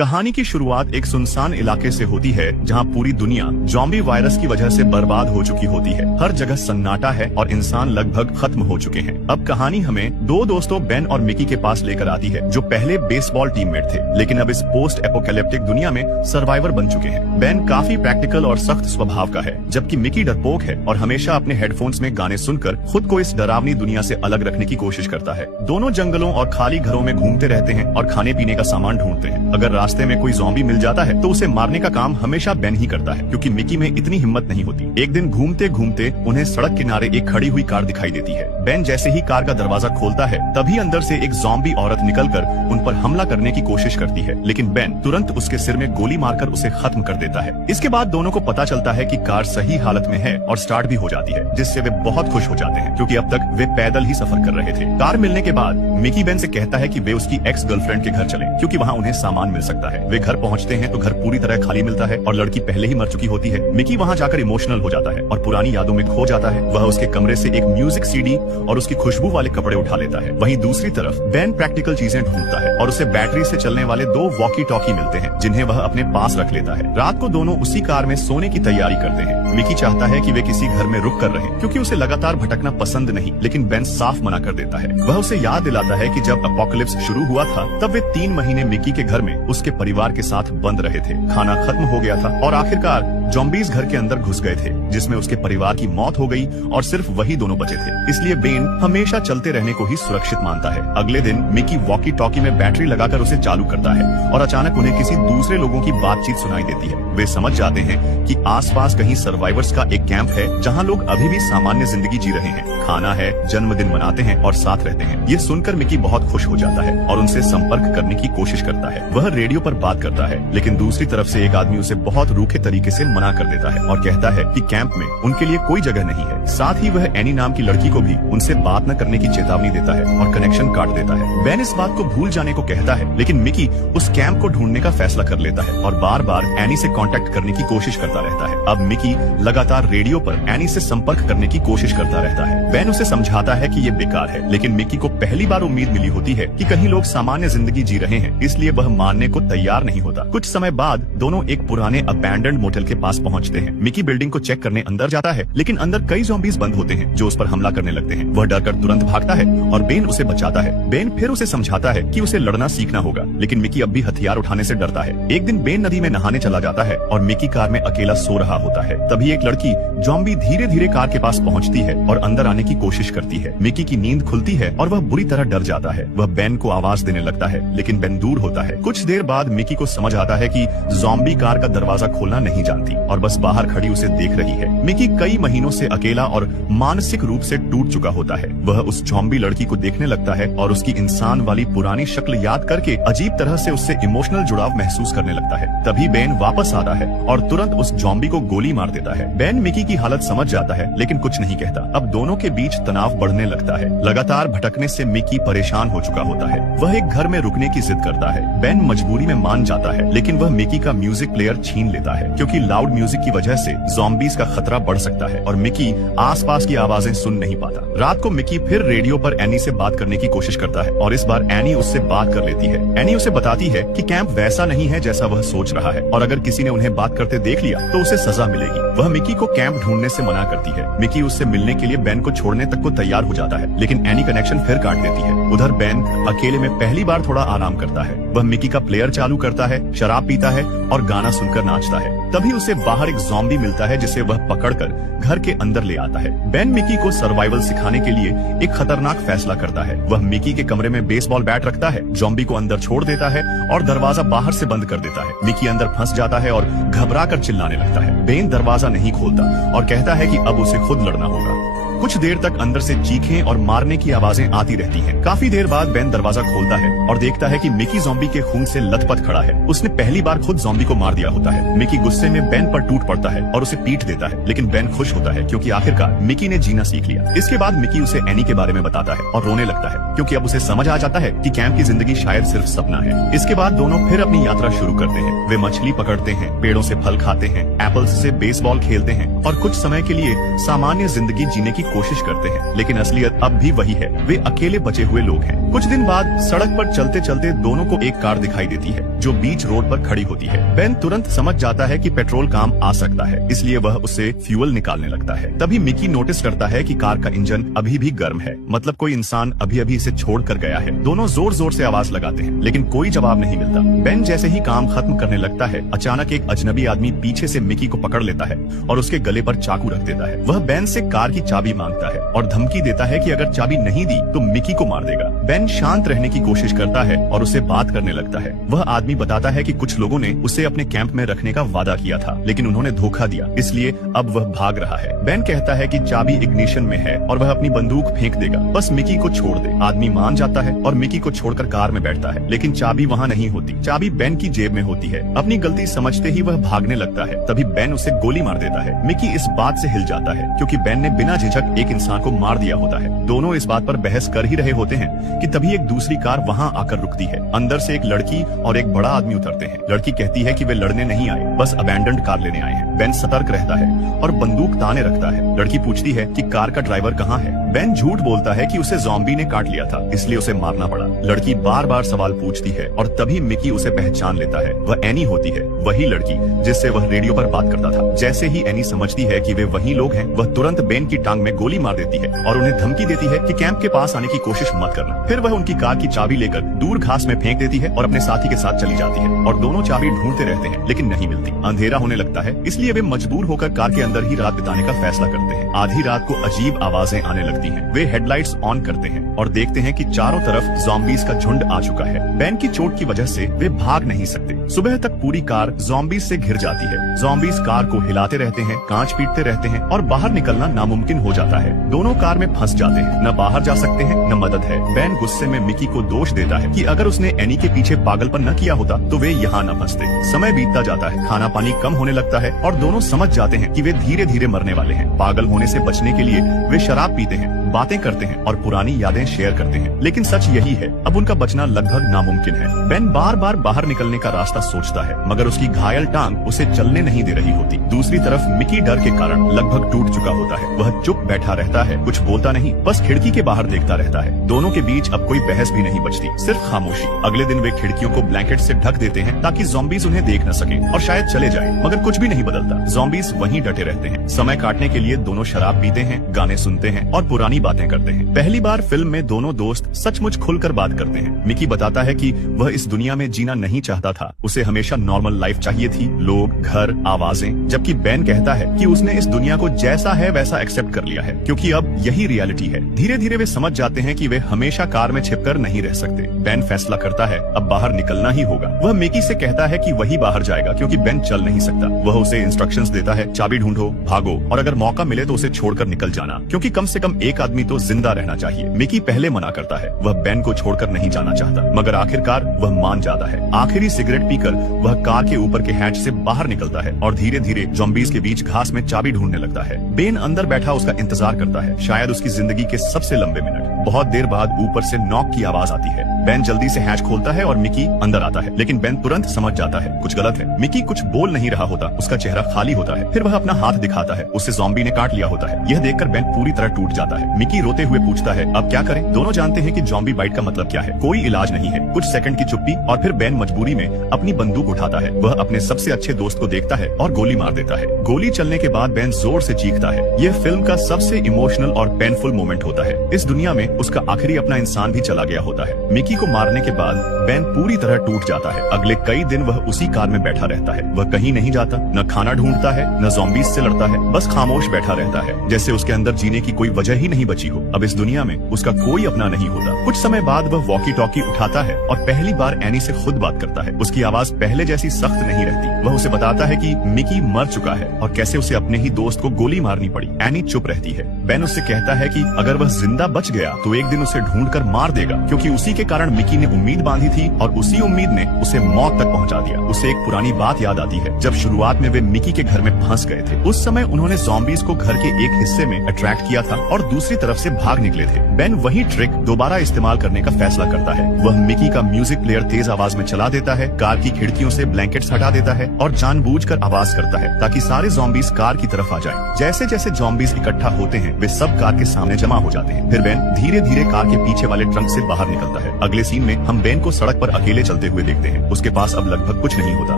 कहानी की शुरुआत एक सुनसान इलाके से होती है जहां पूरी दुनिया ज़ॉम्बी वायरस की वजह से बर्बाद हो चुकी होती है। हर जगह सन्नाटा है और इंसान लगभग खत्म हो चुके हैं। अब कहानी हमें दो दोस्तों बेन और मिकी के पास लेकर आती है जो पहले बेसबॉल टीममेट थे, लेकिन अब इस पोस्ट एपोकैलिप्टिक दुनिया में सर्वाइवर बन चुके हैं। बेन काफी प्रैक्टिकल और सख्त स्वभाव का है, जबकि मिकी डरपोक है और हमेशा अपने हेडफोन्स में गाने सुनकर खुद को इस डरावनी दुनिया से अलग रखने की कोशिश करता है। दोनों जंगलों और खाली घरों में घूमते रहते हैं और खाने पीने का सामान ढूंढते हैं। अगर रास्ते में कोई ज़ॉम्बी मिल जाता है तो उसे मारने का काम हमेशा बेन ही करता है, क्योंकि मिकी में इतनी हिम्मत नहीं होती। एक दिन घूमते घूमते उन्हें सड़क किनारे एक खड़ी हुई कार दिखाई देती है। बेन जैसे ही कार का दरवाजा खोलता है तभी अंदर से एक ज़ॉम्बी औरत निकलकर उन पर हमला करने की कोशिश करती है, लेकिन बेन तुरंत उसके सिर में गोली मारकर उसे खत्म कर देता है। इसके बाद दोनों को पता चलता है कि कार सही हालत में है और स्टार्ट भी हो जाती है, जिससे वे बहुत खुश हो जाते हैं क्योंकि अब तक वे पैदल ही सफर कर रहे थे। कार मिलने के बाद मिकी बेन से कहता है कि वे उसकी एक्स गर्लफ्रेंड के घर चलें, क्योंकि वहाँ उन्हें सामान मिल सकता है। वे घर पहुँचते हैं तो घर पूरी तरह खाली मिलता है और लड़की पहले ही मर चुकी होती है। मिकी वहाँ जाकर इमोशनल हो जाता है और पुरानी यादों में खो जाता है। वह उसके कमरे से एक म्यूजिक सीडी और उसकी खुशबू वाले कपड़े उठा लेता है। वहीं दूसरी तरफ बेन प्रैक्टिकल चीजें ढूंढता है और उसे बैटरी से चलने वाले दो वॉकी टॉकी मिलते हैं, जिन्हें वह अपने पास रख लेता है। रात को दोनों उसी कार में सोने की तैयारी करते हैं। मिकी चाहता है कि वे किसी घर में रुक कर रहें, क्योंकि उसे लगातार भटकना पसंद नहीं, लेकिन बेन साफ मना कर देता है। वह उसे याद दिलाता है कि जब अपोकलिप्स शुरू हुआ था तब वे 3 महीने मिकी के घर में उसके परिवार के साथ बंद रहे थे। खाना खत्म हो गया था और आखिरकार ज़ॉम्बीज़ घर के अंदर घुस गए थे, जिसमें उसके परिवार की मौत हो गई और सिर्फ वही दोनों बचे थे। इसलिए बेन हमेशा चलते रहने को ही सुरक्षित मानता है। अगले दिन मिकी वॉकी टॉकी में बैटरी लगाकर उसे चालू करता है और अचानक उन्हें किसी दूसरे लोगों की बातचीत सुनाई देती है। वे समझ जाते हैं कि आसपास कहीं सर्वाइवर्स का एक कैंप है जहां लोग अभी भी सामान्य जिंदगी जी रहे हैं, खाना है, जन्मदिन मनाते हैं और साथ रहते हैं। ये सुनकर मिकी बहुत खुश हो जाता है और उनसे संपर्क करने की कोशिश करता है। वह रेडियो पर बात करता है, लेकिन दूसरी तरफ से एक आदमी उसे बहुत रूखे तरीके से मना कर देता है और कहता है कि कैंप में उनके लिए कोई जगह नहीं है। साथ ही वह एनी नाम की लड़की को भी उनसे बात न करने की चेतावनी देता है और कनेक्शन काट देता है। बेन इस बात को भूल जाने को कहता है, लेकिन मिकी उस कैंप को ढूंढने का फैसला कर लेता है और बार बार एनी से कांटेक्ट करने की कोशिश करता रहता है। अब मिकी लगातार रेडियो पर एनी से संपर्क करने की कोशिश करता रहता है। बेन उसे समझाता है कि ये बेकार है, लेकिन मिकी को पहली बार उम्मीद मिली होती है कि कहीं लोग सामान्य जिंदगी जी रहे हैं, इसलिए वह मानने को तैयार नहीं होता। कुछ समय बाद दोनों एक पुराने अबैंडन्ड मोटेल के पास पहुंचते हैं। मिकी बिल्डिंग को चेक करने अंदर जाता है, लेकिन अंदर कई ज़ॉम्बीज़ बंद होते हैं जो उस पर हमला करने लगते हैं। वह डरकर तुरंत भागता है और बेन उसे बचाता है। बेन फिर उसे समझाता है कि उसे लड़ना सीखना होगा, लेकिन मिकी अब भी हथियार उठाने से डरता है। एक दिन बेन नदी में नहाने चला जाता है और मिकी कार में अकेला सो रहा होता है। तभी एक लड़की ज़ॉम्बी धीरे धीरे कार के पास पहुंचती है और अंदर आने की कोशिश करती है। मिकी की नींद खुलती है और वह बुरी तरह डर जाता है। वह बेन को आवाज देने लगता है, लेकिन बेन दूर होता है। कुछ देर बाद मिकी को समझ आता है कि ज़ॉम्बी कार का दरवाजा खोलना नहीं जानती और बस बाहर खड़ी उसे देख रही है। मिकी कई महीनों से अकेला और मानसिक रूप से टूट चुका होता है। वह उस ज़ॉम्बी लड़की को देखने लगता है और उसकी इंसान वाली पुरानी शक्ल याद करके अजीब तरह से उससे इमोशनल जुड़ाव महसूस करने लगता है। तभी बेन वापस आता है और तुरंत उस ज़ॉम्बी को गोली मार देता है। बेन मिकी की हालत समझ जाता है, लेकिन कुछ नहीं कहता। अब दोनों के बीच तनाव बढ़ने लगता है। लगातार भटकने से मिकी परेशान हो चुका होता है। वह एक घर में रुकने की जिद करता है। बेन मजबूरी में मान जाता है, लेकिन वह मिकी का म्यूजिक प्लेयर छीन लेता है, क्योंकि लाउड म्यूजिक की वजह से ज़ॉम्बीज़ का खतरा बढ़ सकता है और मिकी आसपास की आवाजें सुन नहीं पाता। रात को मिकी फिर रेडियो पर एनी से बात करने की कोशिश करता है और इस बार एनी उससे बात कर लेती है। एनी उसे बताती है कि कैंप वैसा नहीं है जैसा वह सोच रहा है और अगर किसी ने उन्हें बात करते देख लिया तो उसे सजा मिलेगी। वह मिकी को कैंप ढूंढने से मना करती है। मिकी उससे मिलने के लिए बेन को छोड़ने तक को तैयार हो जाता है, लेकिन एनी कनेक्शन फिर काट देती है। उधर बेन अकेले में पहली बार थोड़ा आराम करता है। वह मिकी का प्लेयर चालू करता है, शराब पीता है और गाना सुनकर नाचता है। तभी उसे बाहर एक ज़ॉम्बी मिलता है जिसे वह पकड़कर घर के अंदर ले आता है। बेन मिकी को सर्वाइवल सिखाने के लिए एक खतरनाक फैसला करता है। वह मिकी के कमरे में बेसबॉल बैट रखता है, ज़ॉम्बी को अंदर छोड़ देता है और दरवाजा बाहर से बंद कर देता है। मिकी अंदर फंस जाता है और घबरा कर चिल्लाने लगता है। बेन दरवाजा नहीं खोलता और कहता है कि अब उसे खुद लड़ना होगा। कुछ देर तक अंदर से चीखें और मारने की आवाजें आती रहती हैं। काफी देर बाद बेन दरवाजा खोलता है और देखता है कि मिकी ज़ॉम्बी के खून से लथपथ खड़ा है। उसने पहली बार खुद ज़ॉम्बी को मार दिया होता है। मिकी गुस्से में बेन पर टूट पड़ता है और उसे पीट देता है, लेकिन बेन खुश होता है क्योंकि आखिरकार मिकी ने जीना सीख लिया। इसके बाद मिकी उसे एनी के बारे में बताता है और रोने लगता है, क्योंकि अब उसे समझ आ जाता है कि कैंप की जिंदगी शायद सिर्फ सपना है। इसके बाद दोनों फिर अपनी यात्रा शुरू करते हैं। वे मछली पकड़ते हैं, पेड़ों से फल खाते हैं, एप्पल्स से बेसबॉल खेलते हैं और कुछ समय के लिए सामान्य जिंदगी जीने की कोशिश करते हैं, लेकिन असलियत अब भी वही है, वे अकेले बचे हुए लोग हैं। कुछ दिन बाद सड़क पर चलते चलते दोनों को एक कार दिखाई देती है जो बीच रोड पर खड़ी होती है। बेन तुरंत समझ जाता है कि पेट्रोल काम आ सकता है, इसलिए वह उससे फ्यूल निकालने लगता है। तभी मिकी नोटिस करता है कि कार का इंजन अभी भी गर्म है, मतलब कोई इंसान अभी अभी इसे छोड़ कर गया है। दोनों जोर जोर से आवाज लगाते हैं, लेकिन कोई जवाब नहीं मिलता। बेन जैसे ही काम खत्म करने लगता है, अचानक एक अजनबी आदमी पीछे से मिकी को पकड़ लेता है और उसके गले पर चाकू रख देता है। वह बेन से कार की चाबी मांगता है और धमकी देता है कि अगर चाबी नहीं दी तो मिकी को मार देगा। बेन शांत रहने की कोशिश करता है और उससे बात करने लगता है। वह आदमी बताता है कि कुछ लोगों ने उसे अपने कैंप में रखने का वादा किया था, लेकिन उन्होंने धोखा दिया, इसलिए अब वह भाग रहा है। बेन कहता है कि चाबी इग्निशन में है और वह अपनी बंदूक फेंक देगा, बस मिकी को छोड़ दे। आदमी मान जाता है और मिकी को छोड़कर कार में बैठता है, लेकिन चाबी वहाँ नहीं होती। चाबी बेन की जेब में होती है। अपनी गलती समझते ही वह भागने लगता है। तभी बेन उसे गोली मार देता है। मिकी इस बात से हिल जाता है क्योंकि बेन ने बिना झिझक एक इंसान को मार दिया होता है। दोनों इस बात पर बहस कर ही रहे होते हैं कि तभी एक दूसरी कार वहाँ आकर रुकती है। अंदर से एक लड़की और एक बड़ा आदमी उतरते हैं। लड़की कहती है कि वे लड़ने नहीं आए, बस अबैंडन्ड कार लेने आए हैं। बेन सतर्क रहता है और बंदूक ताने रखता है। लड़की पूछती है कि कार का ड्राइवर कहाँ है। बेन झूठ बोलता है कि उसे ज़ॉम्बी ने काट लिया था, इसलिए उसे मारना पड़ा। लड़की बार बार सवाल पूछती है और तभी मिकी उसे पहचान लेता है। वह एनी होती है, वही लड़की जिससे वह रेडियो पर बात करता था। जैसे ही एनी समझती है कि वे वही लोग हैं, वह तुरंत बेन की टांग में गोली मार देती है और उन्हें धमकी देती है कि कैंप के पास आने की कोशिश मत करना। फिर वह उनकी कार की चाबी लेकर दूर घास में फेंक देती है और अपने साथी के साथ चली जाती है और दोनों चाबी ढूंढते रहते हैं, लेकिन नहीं मिलती। अंधेरा होने लगता है, इसलिए वे मजबूर होकर कार के अंदर ही रात बिताने का फैसला करते हैं। आधी रात को अजीब आवाजें आने लगती हैं। वे हेडलाइट्स ऑन करते हैं और देखते हैं कि चारों तरफ ज़ॉम्बीज का झुंड आ चुका है। बेन की चोट की वजह से वे भाग नहीं सकते। सुबह तक पूरी कार ज़ॉम्बीज से घिर जाती है। ज़ॉम्बीज कार को हिलाते रहते हैं, कांच पीटते रहते हैं और बाहर निकलना नामुमकिन हो जाता है। दोनों कार में फंस जाते हैं, न बाहर जा सकते हैं न मदद है। बेन गुस्से में मिकी को दोष देता है कि अगर उसने एनी के पीछे पागलपन न किया होता तो वे यहाँ न फंसते। समय बीतता जाता है, खाना पानी कम होने लगता है और दोनों समझ जाते हैं कि वे धीरे धीरे मरने वाले हैं। पागल होने से बचने के लिए वे शराब पीते हैं, बातें करते हैं और पुरानी यादें शेयर करते हैं, लेकिन सच यही है, अब उनका बचना लगभग नामुमकिन है। बेन बार बार बाहर निकलने का रास्ता सोचता है, मगर उसकी घायल टांग उसे चलने नहीं दे रही होती। दूसरी तरफ मिकी डर के कारण लगभग टूट चुका होता है। वह चुप बैठा रहता है, कुछ बोलता नहीं, बस खिड़की के बाहर देखता रहता है। दोनों के बीच अब कोई बहस भी नहीं बचती, सिर्फ खामोशी। अगले दिन वे खिड़कियों को ब्लैंकेट से ढक देते हैं ताकि ज़ॉम्बीज उन्हें देख न सकें और शायद चले जाएं, मगर कुछ भी नहीं बदलता। ज़ॉम्बीज वहीं डटे रहते हैं। समय काटने के लिए दोनों शराब पीते हैं, गाने सुनते हैं और पुरानी बातें करते हैं। पहली बार फिल्म में दोनों दोस्त सचमुच खुलकर बात करते हैं। मिकी बताता है कि वह इस दुनिया में जीना नहीं चाहता था, उसे हमेशा नॉर्मल लाइफ चाहिए थी, लोग, घर, आवाजें। जबकि बेन कहता है कि उसने इस दुनिया को जैसा है वैसा एक्सेप्ट कर लिया है, क्योंकि अब यही रियलिटी है। धीरे धीरे वे समझ जाते हैं कि वे हमेशा कार में छिपकर नहीं रह सकते। बेन फैसला करता है अब बाहर निकलना ही होगा। वह मिकी से कहता है कि वही बाहर जाएगा क्योंकि बेन चल नहीं सकता। वह उसे इंस्ट्रक्शंस देता है, चाबी ढूंढो, भागो और अगर मौका मिले तो उसे छोड़कर निकल जाना, क्योंकि कम से कम एक आदमी तो जिंदा रहना चाहिए। मिकी पहले मना करता है, वह बेन को छोड़कर नहीं जाना चाहता, मगर आखिरकार वह मान जाता है। आखिरी सिगरेट पीकर वह कार के ऊपर के हैच से बाहर निकलता है और धीरे धीरे ज़ॉम्बीज के बीच घास में चाबी ढूंढने लगता है। बेन अंदर बैठा उसका इंतजार करता है, शायद उसकी जिंदगी के सबसे लंबे मिनट। बहुत देर बाद ऊपर से नॉक की आवाज आती है। बेन जल्दी से हैच खोलता है और मिकी अंदर आता है, लेकिन बेन तुरंत समझ जाता है कुछ गलत है। मिकी कुछ बोल नहीं रहा होता, उसका चेहरा खाली होता है। फिर वह अपना हाथ दिखाता है, उससे ज़ॉम्बी ने काट लिया होता है। यह देखकर बेन पूरी तरह टूट जाता है। मिकी रोते हुए पूछता है अब क्या करें। दोनों जानते हैं कि ज़ॉम्बी बाइट का मतलब क्या है, कोई इलाज नहीं है। कुछ सेकंड की चुप्पी और फिर बेन मजबूरी में अपनी बंदूक उठाता है। वह अपने सबसे अच्छे दोस्त को देखता है और गोली मार देता है। गोली चलने के बाद बेन जोर से चीखता है। यह फिल्म का सबसे इमोशनल और पेनफुल मोमेंट होता है। इस दुनिया में उसका आखिरी अपना इंसान भी चला गया होता है। मिकी को मारने के बाद बेन पूरी तरह टूट जाता है। अगले कई दिन वह उसी कार में बैठा रहता है। वह कहीं नहीं जाता, न खाना ढूंढता है, न ज़ॉम्बीज से लड़ता है, बस खामोश बैठा रहता है, जैसे उसके अंदर जीने की कोई वजह ही नहीं बची हो। अब इस दुनिया में उसका कोई अपना नहीं होता। कुछ समय बाद वह वॉकी टॉकी उठाता है और पहली बार एनी से खुद बात करता है। उसकी आवाज पहले जैसी सख्त नहीं रहती। वह उसे बताता है कि मिकी मर चुका है और कैसे उसे अपने ही दोस्त को गोली मारनी पड़ी। एनी चुप रहती है। बेन उससे कहता है कि अगर वह जिंदा बच गया तो एक दिन उसे ढूंढकर मार देगा, क्योंकि उसी के कारण मिकी ने उम्मीद बांधी थी और उसी उम्मीद ने उसे मौत तक पहुंचा दिया। उसे एक पुरानी बात याद आती है, जब शुरुआत में वे मिकी के घर में फंस गए थे। उस समय उन्होंने ज़ॉम्बीज़ को घर के एक हिस्से में अट्रैक्ट किया था और दूसरी तरफ से भाग निकले थे। बेन वही ट्रिक दोबारा इस्तेमाल करने का फैसला करता है। वह मिकी का म्यूजिक प्लेयर तेज आवाज में चला देता है, कार की खिड़कियों से ब्लैंकेट्स हटा देता है और जानबूझकर आवाज करता है ताकि सारे ज़ॉम्बीज़ कार की तरफ आ जाएं। जैसे जैसे ज़ॉम्बीज़ इकट्ठा होते हैं वे सब कार के सामने जमा हो जाते हैं। फिर बेन धीरे धीरे कार के पीछे वाले ट्रंक से बाहर निकलता है। अगले सीन में हम बेन को सड़क पर अकेले चलते हुए देखते हैं। उसके पास अब लगभग कुछ नहीं होता,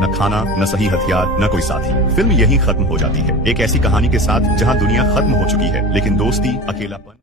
न खाना, न सही हथियार, न कोई साथी। फिल्म यहीं खत्म हो जाती है, एक ऐसी कहानी के साथ जहां दुनिया खत्म हो चुकी है लेकिन दोस्ती, अकेलापन